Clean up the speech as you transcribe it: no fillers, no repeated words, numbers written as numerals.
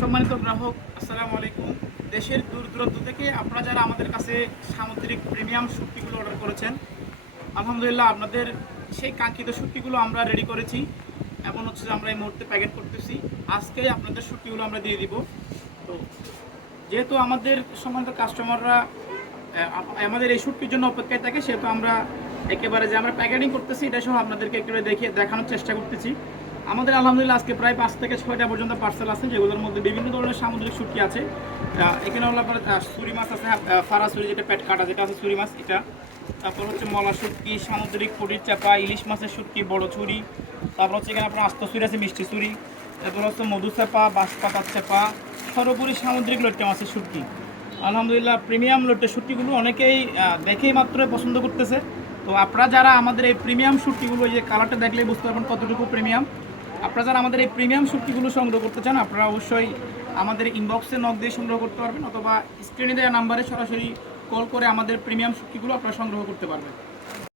সম্মানিত গ্রাহক, আসসালামু আলাইকুম। দেশের দূর দূরান্ত থেকে আপনারা যারা আমাদের কাছে সামুদ্রিক প্রিমিয়াম শুটকিগুলো অর্ডার করেছেন, আলহামদুলিল্লাহ আপনাদের সেই কাঙ্ক্ষিত শুটকিগুলো আমরা রেডি করেছি। এমন হচ্ছে যে আমরা এই মুহূর্তে প্যাকেট করতেছি। আজকেই আপনাদের শুটকিগুলো আমরা দিয়ে দিব। তো যেহেতু আমাদের সম্মানিত কাস্টমাররা আমাদের এই শুটকির জন্য অপেক্ষায় থাকে, সেহেতু আমরা একেবারে যে আমরা প্যাকেটিং করতেছি এটা সহ আপনাদেরকে একেবারে দেখানোর চেষ্টা করতেছি। আমাদের আলহামদুলিল্লাহ আজকে প্রায় 5 থেকে 6টা পর্যন্ত পার্সেল আছে, যেগুলোর মধ্যে বিভিন্ন ধরনের সামুদ্রিক শুটকি আছে। এখানে হলো আপনার সুরি মাছ আছে, ফারা সুরি, যেটা পেট কাটা যেটা আছে সুরি মাছ এটা। তারপর হচ্ছে মলা শুটকি, সামুদ্রিক পটির চাপা, ইলিশ মাছের শুটকি, বড় ছুরি। তারপর হচ্ছে এখানে আপনার আস্ত ছুরি আছে, মিষ্টি ছুরি। তারপর হচ্ছে মধু চাপা, বাঁশপাতার চাপা, সর্বোপরি সামুদ্রিক লটকে মাছের শুটকি। আলহামদুলিল্লাহ প্রিমিয়াম লটে শুটকিগুলো অনেকেই দেখেই মাত্র পছন্দ করতেছে। তো আপনারা যারা আমাদের এই প্রিমিয়াম শুটকিগুলো, এই যে কালারটা দেখলেই বুঝতে পারবেন কতটুকু প্রিমিয়াম। আপনারা যারা আমাদের এই প্রিমিয়াম শুটকিগুলো সংগ্রহ করতে চান, আপনারা অবশ্যই আমাদের ইনবক্সে নক দিয়ে সংগ্রহ করতে পারবেন, অথবা স্ক্রিনে দেওয়া নাম্বারে সরাসরি কল করে আমাদের প্রিমিয়াম শুটকিগুলো আপনারা সংগ্রহ করতে পারবেন।